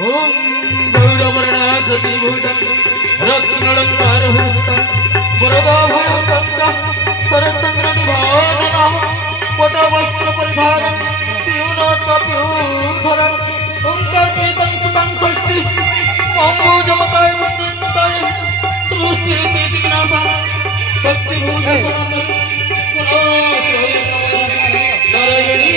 ओम गौरवर्णासति भूतं रत्नालंकारभूतं वरदाभयकर्ता सरचन्द्रनिभाननः पटवस्त्रपरिधानं पीयूषोत्तपीयूषधरं ओंकारकेतं सुतं षष्ठी अम्बुजमताय मृत्युंजय सृष्टिस्थितिविनाशाय शक्तिभूतं नारायणी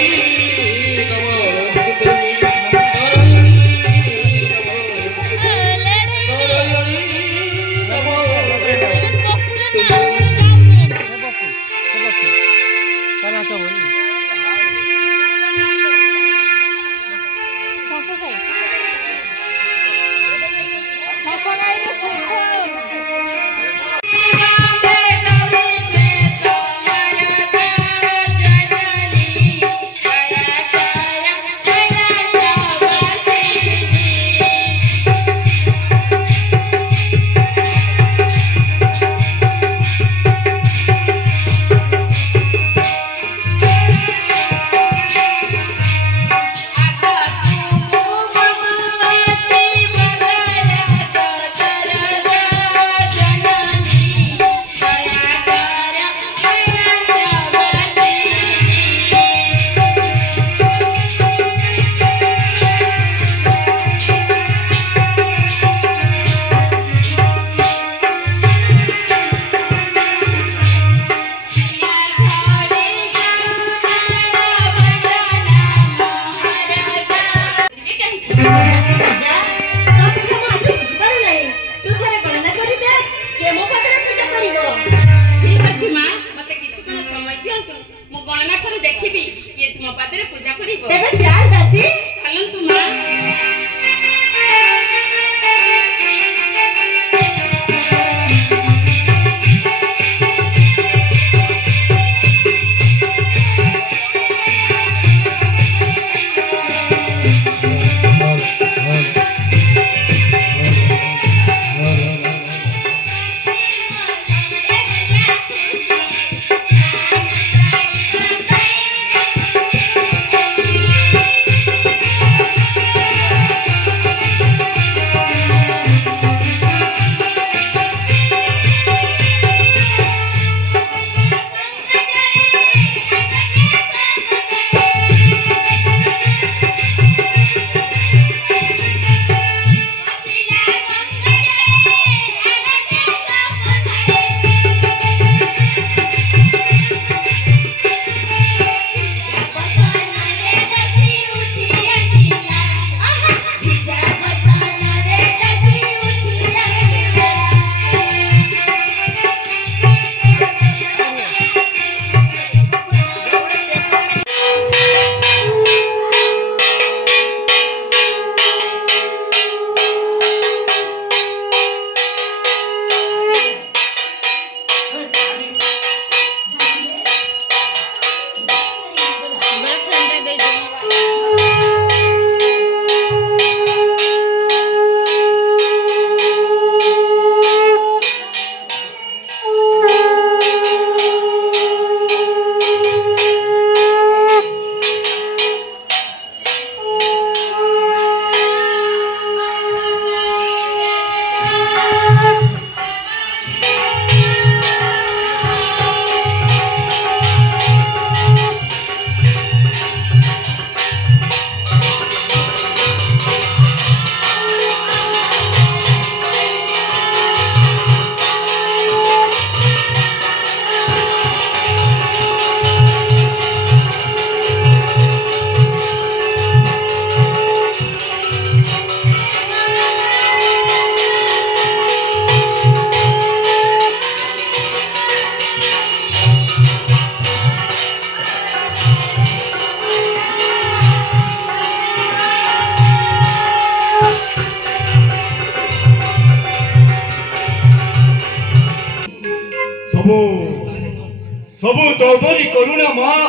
सबू तोरी करुणा माँ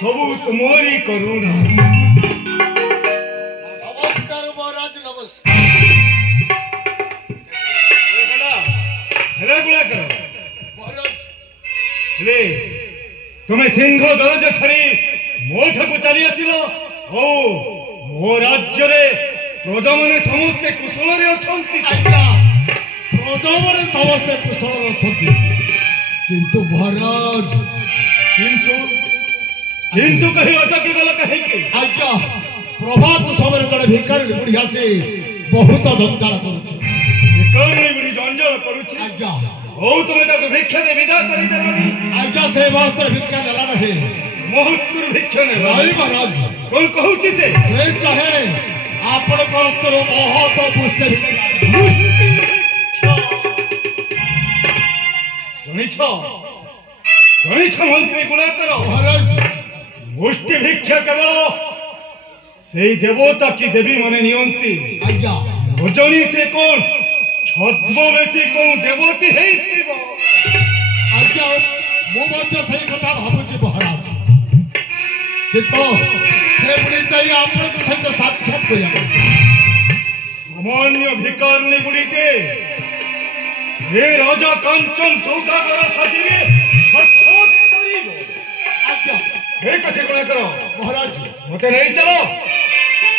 सबू तुम्हारी करुणा। नमस्कार महाराज नमस्कार। तुम्हें सिंह दरज छाड़ी मोठ को चली आसिल मो राज्य ପ୍ରଜାମାନେ ସମସ୍ତେ କୁଶଳରେ ଅଛନ୍ତି ତ? ଆଜ୍ଞା ପ୍ରଜାମାନେ ସମସ୍ତେ କୁଶଳରେ ଅଛନ୍ତି କିନ୍ତୁ ମହାରାଜ କିନ୍ତୁ କହି ଅଟକି ଗଲ କାହିଁକି? ଆଜ୍ଞା ପ୍ରଭାତ ସମୟରେ ଜଣେ ଭିକାରୀ ବୁଢ଼ୀ ଆସି ବହୁତ ଜଞ୍ଜାଳ କରୁଛି। ଭିକାରୁଣୀ ବୁଢ଼ୀ ଜଞ୍ଜାଳ କରୁଛି? ଆଜ୍ଞା ହଉ ତୁମେ ତାକୁ ଭିକ୍ଷାରେ ବିଦା କରିଦେବନି? ଆଜ୍ଞା ସେ ବସ୍ତ୍ର ଭିକ୍ଷା ନେଲା ନାହିଁ। ମହତ୍ତର ଭିକ୍ଷା ନେଲା? ନାଇଁ ମହାରାଜ କଣ କହୁଛି ସେ? ସେ ଚାହେଁ ଆପଣଙ୍କ ହସ୍ତରୁ ବହୁତ ପୁଷ୍ଟି ଜାଣିଛ ମନ୍ତ୍ରୀ ଗୁଣାକର, ମହାରାଜ ମୁଷ୍ଟି ଭିକ୍ଷା କେବଳ ସେଇ ଦେବତା କି ଦେବୀ ମାନେ ନିଅନ୍ତି। ଆଜ୍ଞା ଭଜଣୀ ସେ କଣ ଛଦ୍ମବେଶୀ କୋଉ ଦେବତୀ ହେଇଥିବ? ଆଜ୍ଞା ମୁଁ ମଧ୍ୟ ସେଇ କଥା ଭାବୁଛି ମହାରାଜ କିନ୍ତୁ ସେ ବୁଢ଼ୀ ଚାହିଁ ଆପଣଙ୍କ ସହିତ ସାକ୍ଷାତ କରିବା। ସାମାନ୍ୟ ଭିକାରୁଣୀ ଗୁଡ଼ିକେ ଏ ରାଜା କାଞ୍ଚନ ସୌଦାଗର ସାଥିରେ ସାକ୍ଷାତ କରିବ? ଆଜ୍ଞା ଠିକ ଅଛି ଗୁଣାକର, ମହାରାଜ ମତେ ନେଇ ଚାଲ,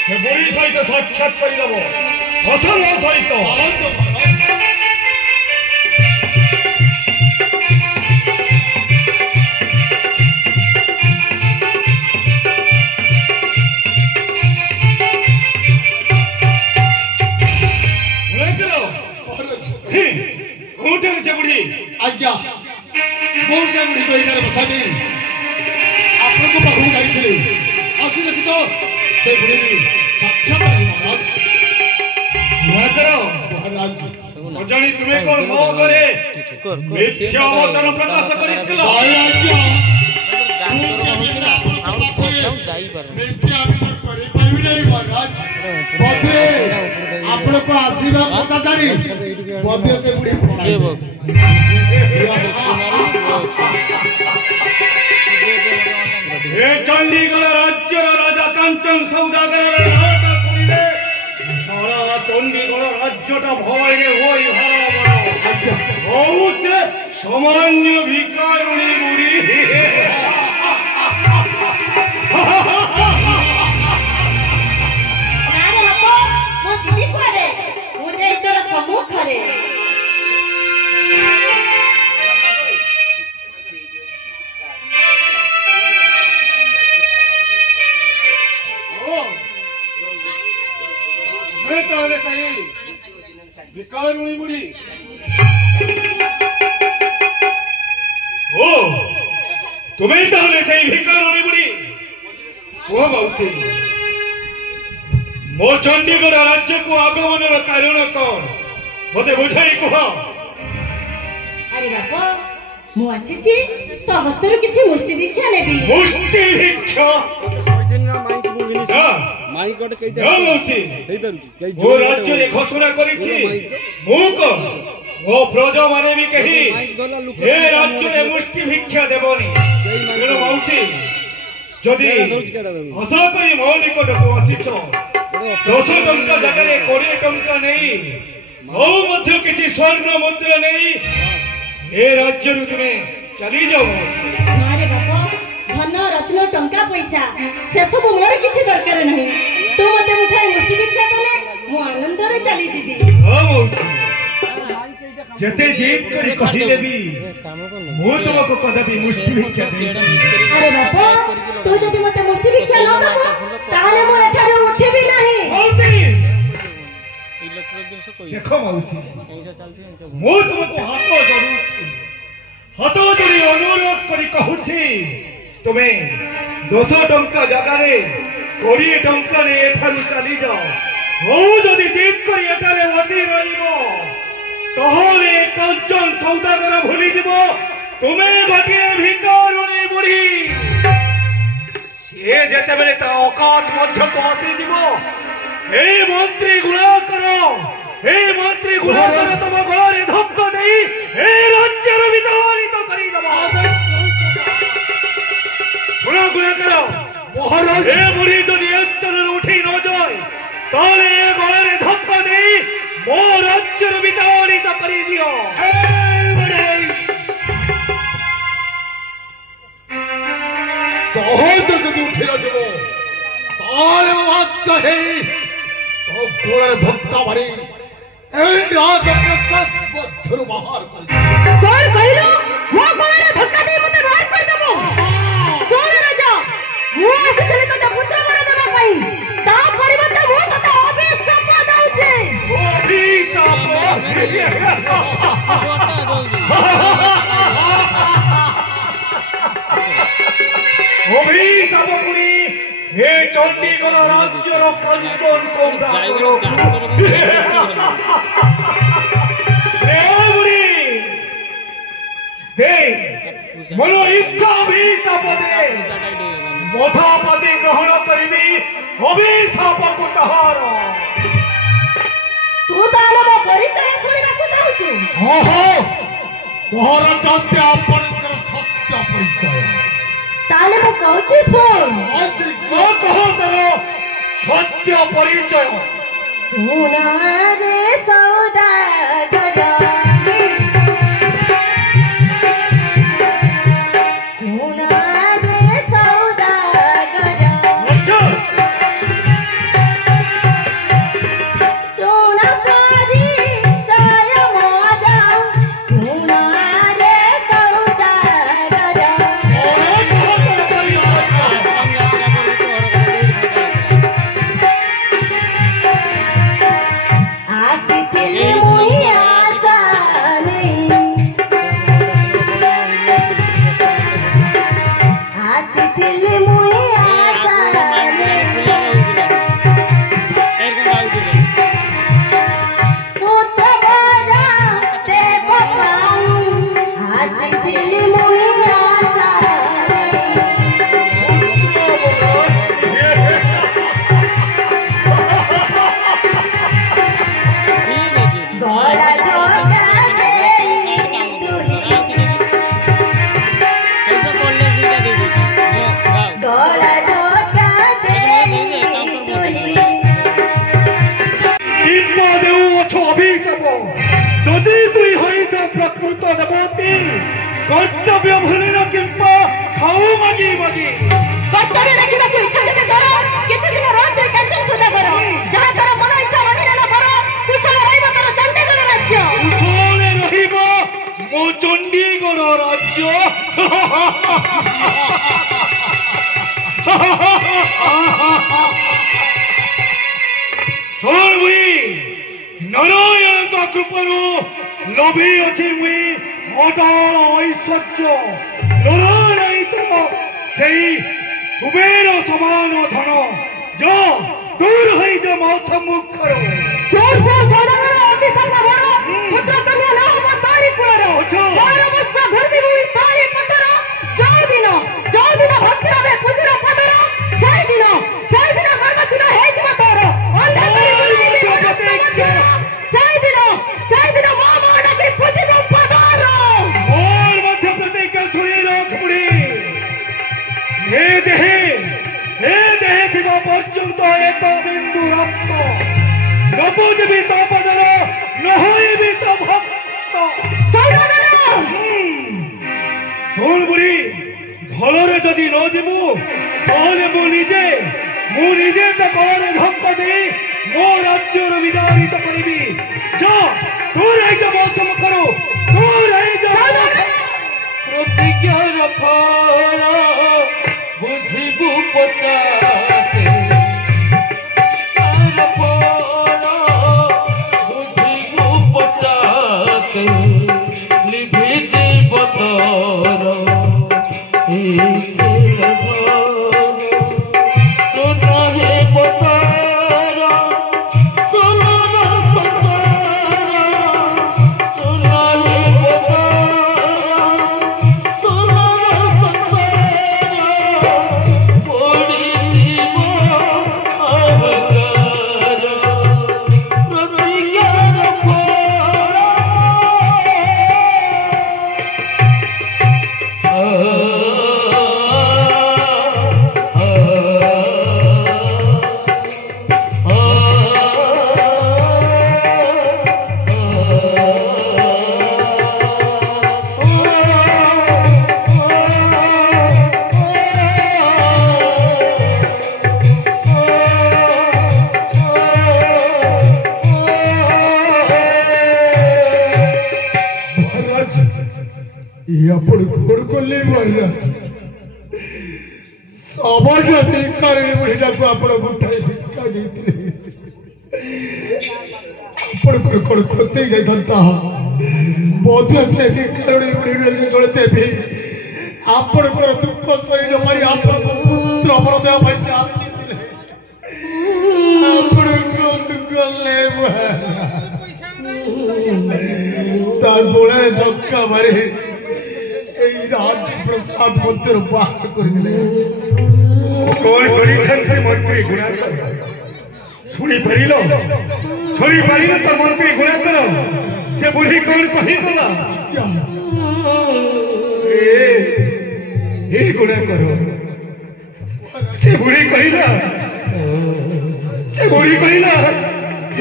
ସେ ବୁଢ଼ୀ ସହିତ ସାକ୍ଷାତ କରିଦେବ। ଅସଲ ସହିତ ଚାଲନ୍ତୁ ମହାରାଜ। କୋଉଠି ସେ ବୁଢ଼ୀ? ଆଜ୍ଞା ମୁଁ ସେ ବୁଢ଼ୀକୁ ଏଇଠାରେ ବସା ଦେଇ ଆପଣଙ୍କ ପାଖକୁ ଯାଇଥିଲି। ଆସି ଦେଖି ତ ସେ ବୁଢ଼ୀ ସାକ୍ଷାତ ନାହିଁ ମହାରାଜ। ମହାରାଜ ଅଜାଣି ତୁମେ କଣ ମୋ ଘରେ ମିଥ୍ୟା ବଚନ ପ୍ରକାଶ କରିଥିଲ? ଆଜ୍ଞା କରିପାରିବି ନାହିଁ ମହାରାଜ। ବୋଧେ ଆପଣଙ୍କ ଆସିବା କଥା ଜାଣି ବୋଧେ ସେ ବୁଢ଼ୀ ଏ ଚଣ୍ଡୀଗଡ଼ ରାଜ୍ୟର ରାଜା କାଞ୍ଚନ ସୌଦାଗରର ନାଁଟା ଶୁଣିଲେ ସାରା ଚଣ୍ଡୀଗଡ଼ ରାଜ୍ୟଟା ଭୟରେ ହୋଇ ହଉ ସେ ସାମାନ୍ୟ ଭିକାରୁଣୀ ବୁଢ଼ୀ। ସମ୍ମୁଖରେ ତାହେଲେ ସେଇ ଭିକାରୁଣୀ ବୁଢ଼ୀ? ଓ ତୁମେ ତାହେଲେ ସେଇ ଭିକାରୁଣୀ ବୁଢ଼ୀ? କୁହ ମାଉସୀ, ମୋ ଚଣ୍ଡୀଗଡ଼ ରାଜ୍ୟକୁ ଆଗମନର କାରଣ କଣ ମତେ ବୁଝାଇ କୁହ। ଆରେ ବାପା ମୁଁ ଆସିଛି ତ ହସ୍ତରୁ କିଛି ମୁଷ୍ଟି ଭିକ୍ଷା ନେବି। ମୁଷ୍ଟି ଭିକ୍ଷା? ମୋ ରାଜ୍ୟରେ ଘୋଷଣା କରିଛି ମୁଁ କଣ ମୋ ପ୍ରଜା ମାନେ ବି କେହି ଏ ରାଜ୍ୟରେ ମୁଷ୍ଟି ଭିକ୍ଷା ଦେବନି। ତେଣୁ ମାଉସୀ ଯଦି ଆଶା କରି ମୋ ନିକଟକୁ ଆସିଛ 10 ଟଙ୍କା ଜାଗାରେ 20 ଟଙ୍କା ନେଇ ଆଉ ମଧ୍ୟ କିଛି ସ୍ୱର୍ଣ୍ଣ ମୁଦ୍ରା ନେଇ ଏ ରାଜ୍ୟରୁ ତୁମେ ଚାଲିଯାଅ। ନାରେ ବାପା ଧନ ରତ୍ନ ଟଙ୍କା ପଇସା ସେସବୁ ମୋର କିଛି ଦରକାର ନାହିଁ। ତୁ ମତେ ମୁଠାଏ ମୁଷ୍ଟି ଭିକ୍ଷା ଦେଲେ ମୁଁ ଆନନ୍ଦରେ ଚାଲିଯିବି। ଯେତେ ଜିଦ୍ କରି କହିଲେ ବି ମୁଁ ତୁମକୁ କଦାପି ମୁଷ୍ଟି ଭିକ୍ଷା ଦେବି। ଆରେ ବାପା ତୁ ଯଦି ମତେ ମୁଷ୍ଟି ଭିକ୍ଷା ନ ଦେବ ତାହେଲେ ମୁଁ ଏଠାରୁ ଉଠିବି ନାହିଁ। ଦେଖ ମାଉସୀ, ମୁଁ ତୁମକୁ ହାତ ଯୋଡ଼ି ଅନୁରୋଧ କରି କହୁଛି ତୁମେ 10 ଟଙ୍କା ଜାଗାରେ 20 ଟଙ୍କାରେ ଏଠାରୁ ଚାଲିଯାଅ। ହଉ ଯଦି ଜିଦ୍ କରି ଏଠାରେ ବସି ରହିବ ତାହେଲେ କାଞ୍ଚନ ସୌଦାଗର ଭୁଲିଯିବ ତୁମେ ଗୋଟିଏ ଭିକାରୁଣୀ ବୁଢ଼ୀ। ସିଏ ଯେତେବେଳେ ତା ଅକାତ ମଧ୍ୟକୁ ଆସିଯିବ এই মন্ত্রী গুণাকর তম গলারে ধক্ক দেই এই রাজ্যের বিতাড়িত করি দেব। গুণাকর মহারাজ এ বুড়ি যদি স্তরের উঠি ন যায় তাহলে এ গলারে ধক্কা দেই মো রাজ্যের বিতাড়িত করি দিও। সহজ যদি উঠি ন যাব তাহলে মাত্র হেই କୋଳରେ ଧକ୍କା ମାରି এই রাজপ্রসাদ মধ্যରୁ ବାହାର କରି କଣ କହିଲୁ ମୋ କୋଳରେ ଧକ୍କା ଦେଇ ମୋତେ ବାହାର କରିଦେବ ଶୁଣ ରାଜା ମୁଁ ଆସିଥିଲି ତୋତେ ପୁତ୍ର ବର ଦେବା ପାଇଁ ତା ପରିବର୍ତ୍ତେ ମୁଁ ତୋତେ ଅଭିଶାପ ଦଉଛି অভিশাপ পুনি হে চণ্ডীগড় রাজ্যর পঞ্চম মন ইচ্ছা অভিশাপ দে মথাপতি গ্রহণ করিবি অভিশাপକୁ তাহার ତୁ ତାହେଲେ ମୋ ପରିଚୟ ଶୁଣିବାକୁ ଚାହୁଁଛୁ ମହାରାଜାନ୍ତି ଆପଣଙ୍କର ସତ୍ୟ ପରିଚୟ ତାହେଲେ ମୁଁ କହୁଛି ଶୁଣ କହ ତୋର ସତ୍ୟ ପରିଚୟ ସୁନାରେ ସୌଦାଗର ସୁନାରେ ସୌଦାଗର ସୁନା ପରିଚୟ ମୋର ସୁନାରେ ସୌଦାଗର ଆସିଥିଲି ମୁଇଁ ଆଶା ନେଇ ଆସିଥିଲି ମୁଇଁ ଆଶା ପୁତ୍ର ବର ଦେବ ପାଉ ଆସିଥିଲି ମୁଇଁ ଆଶା ଗଳା ଧୋକା ଦେଇ ଗଳା ଧୋକା ଦେଇ নিম্ন দেউ অছ অভিশাপ যদি তুই হইত প্রকৃত দেবতী কর্তব্য ভুলিল কিংবা খাও মাগি মাগি କର୍ତ୍ତବ୍ୟ ଦେଖିବାକୁ ଇଚ୍ଛା ଯେବେ କର କିଛି ଦିନ ରହ କାର୍ଯ୍ୟ ସୁଧା କର ଯାହା ତୋର ମନ ଇଚ୍ଛା ମାନିନେଲ କର କୁଶଳ ରହିବ ତୋର ଚଣ୍ଡୀଗଡ଼ ରାଜ୍ୟ কুশলে রহিব মো চণ্ডীগড় রাজ্য শোন মুই নারায়ণଙ୍କ কৃপাରୁ লোভী ଅଛି মুই অটল ঐশ্বর্য নারায়ণ তোর সেই কুবের সমান ধন যা দূর হইজ মো সম্মুখর ଶୁଣ ଶୁଣ ସୌଦାଗର ଅଭିଶାପ ବର ପୁତ୍ର କନ୍ୟା ନ ହବ ତାରି କୁଳର 12 ବର୍ଷ ଘୂର୍ବିବୁ ତାରି ପଛର ଯୋଉଦିନ ଭକ୍ତି ରବେ ପୂଜୁର ପଦର ସେଇଦିନ ଗର୍ଭଚ୍ୟୁତ ହେଇଯିବ ତୋର ସେଇଦିନ ମୋ ମା ଡାକି ପୂଜିବୁ ପଦର और मध्य प्रतिज्ञा सुनी रख मुड़ी हे देहे थिबा पर्यंत एक बिंदु रक्त न बुझबी तो पदर न होइबी तो भक्त ସୌଦାଗର ଶୁଣ ବୁଢ଼ୀ ଭଲରେ ଯଦି ନ ଯିବୁ ତାହେଲେ ମୁଁ ନିଜେ ତା କଳରେ ଧକ୍କା ଦେଇ ମୋ ରାଜ୍ୟର ବିଦାରିତ କରିବି ଯା ତୁ ରହିଛ ମୋ ସମ୍ମୁଖରୁ ତୁ ରହିଛ ପ୍ରତିଜ୍ଞାର ଫଳ ବୁଝିବୁ ପଚାରେ ତାର ଫଳ ବୁଝିବୁ ପଚାରେ ଲିଭିଯିବ ତୋର ଏହି ଖେଳ ସୁନ ହେବ ତୋର ସୁନର ସଂସାର ଆପଣ କଣ କଲେ ମହାରାଜ? ସମାଜ ଧିକ୍କାରୀ ବୁଢ଼ୀଟାକୁ ଆପଣ ଗୋଟାଏ ଭିକ୍ଷା ଦେଇଥିଲେ। ଆପଣଙ୍କର କଣ କ୍ଷତି ଯାଇଥାନ୍ତା? ମଧ୍ୟ ସେ ଧିକ୍କାରୀ ବୁଢ଼ୀରେ ଯେତେବେଳେ ଦେବି ଆପଣଙ୍କର ଦୁଃଖ ସହି ନ ପାରି ଆପଣଙ୍କ ପୁତ୍ର ମରଦେହ ପାଇଁ ସେ ଆସିଥିଲେ। ଆପଣ କଣ କଲେ ତା ଗୋଡ଼ରେ ଧକ୍କା ମାରି এই রাজপ্রসাদ মন্ত্রীর বাহার করে দিলে। কোন করিছন্তি মন্ত্রী গুণাকর? শুনি পারিল তো মন্ত্রী গুণাকর সে বুঝি কোন কহিলা? ଏ ଗୁଣାକର ସେ ବୁଢ଼ୀ କହିଲା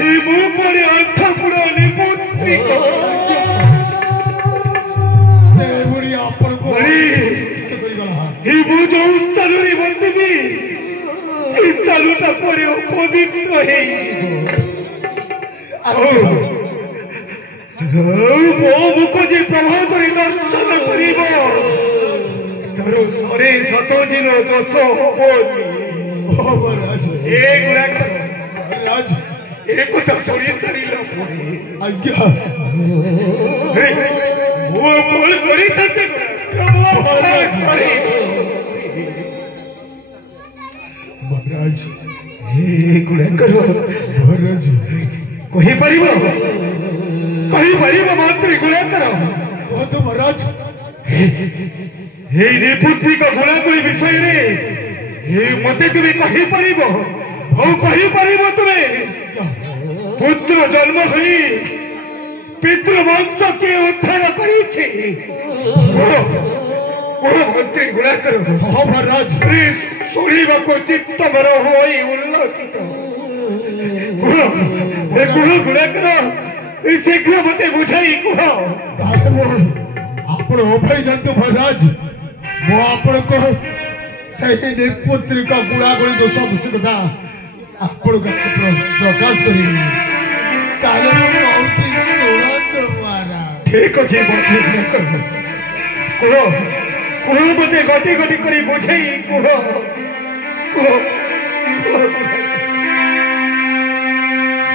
ଏ ମୁଁ ପରି ଅର୍ଥପୁର ନିପୁତ୍ରିକ এই ମୁଁ ଯୋଉ ସ୍ଥାନରେ ବଞ୍ଚିବି ସେ ସ୍ଥାନଟା ପରେ ଅପବିତ୍ର ହେଇଯିବ। ମୋ ମୁଖ ଯେ ପ୍ରଭାବ କରି ଦର୍ଶନ କରିବ ତାର ସରେ ସତଜିର ଦୋଷ ହବନି। ଏ ଗୁଡ଼ାକ ଏ କଥା ଶୁଣି ସାରିଲା ପରେ ଆଜ୍ଞା ମୁଁ ଭୁଲ କରିଥାନ୍ତି ମହାରାଜ। ଏଗୁଡ଼ାକର ମହାରାଜ କହିପାରିବ ମନ୍ତ୍ରୀ ଗୁଣାକର? କୁହନ୍ତୁ ମହାରାଜ। এই নিপুত্রিক গুণাগুলি বিষয়ে মতে তুমি কহিপারিব? কহিপারিব তুমি পুত্র জন্ম হই পিতৃবংশ কে উদ্ধার করেছে? মন্ত্রী গুণাকর মহারাজ শুଣିବାକୁ ଚିତ୍ତ ମୋର ହୋଇ ଉଲ୍ଲସିତ। କୁହ ଗୁଣାକର ଶୀଘ୍ର ମତେ ବୁଝାଇ କୁହ। ଆପଣ ଅଭୟ ଯାଆନ୍ତୁ ମହାରାଜ। ମୁଁ ଆପଣଙ୍କ ସେହି ନିପୁତ୍ରିକ ଗୁଣାଗୁଣି ଦୋଷ ଦୋଷ କଥା ଆପଣଙ୍କ ପ୍ରକାଶ କରିବି। ତାହେଲେ ମୁଁ କହୁଛି ଶୁଣନ୍ତୁ ମହାରାଜ। ଠିକ ଅଛି ମନ୍ତ୍ରୀ ଗୁଣାକର କୁହ ମତେ ଗଟି ଗଟି କରି ବୁଝେଇ କୁହ।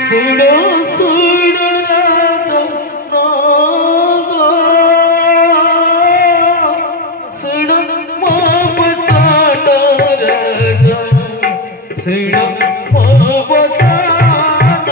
ଶୁଣ ଶୁଣ ରାଜ ଶୁଣ ମୋ ବଚାଟ ରାଜା ଶୁଣ ମୋ ବଚାଟ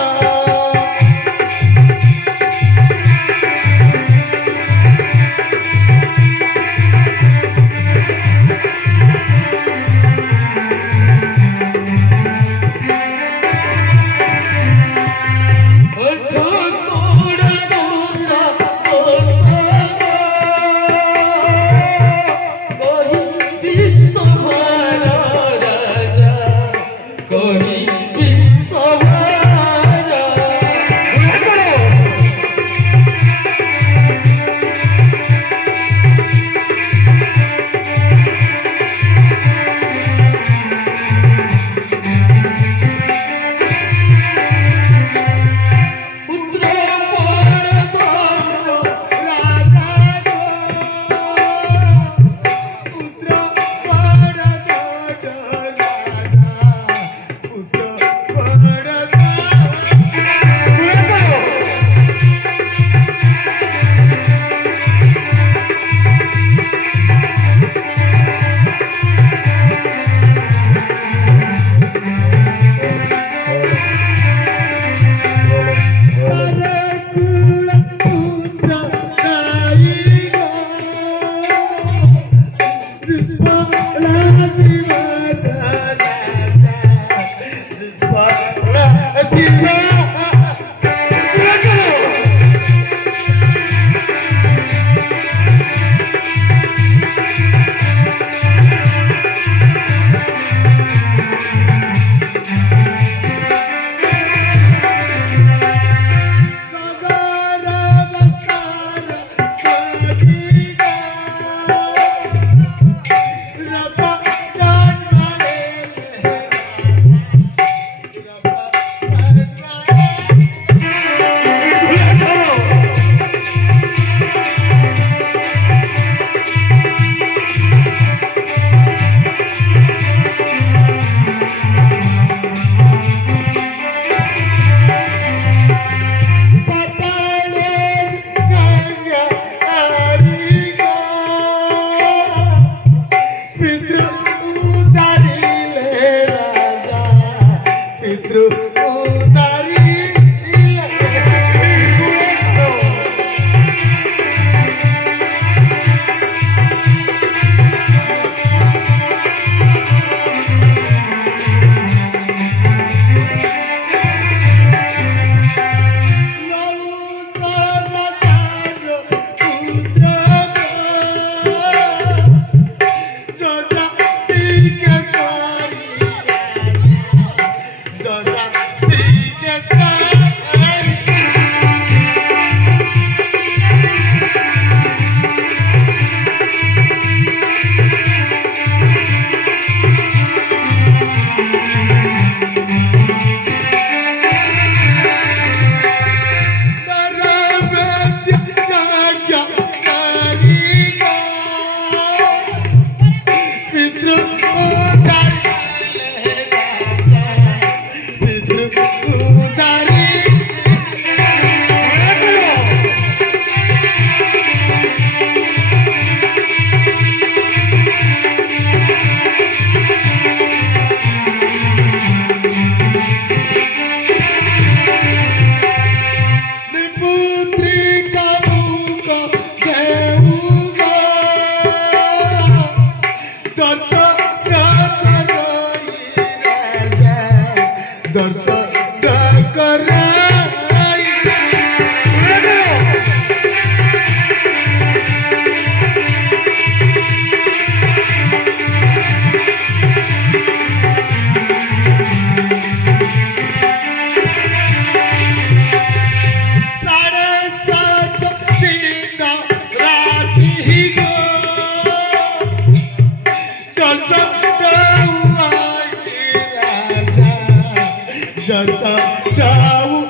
जाऊ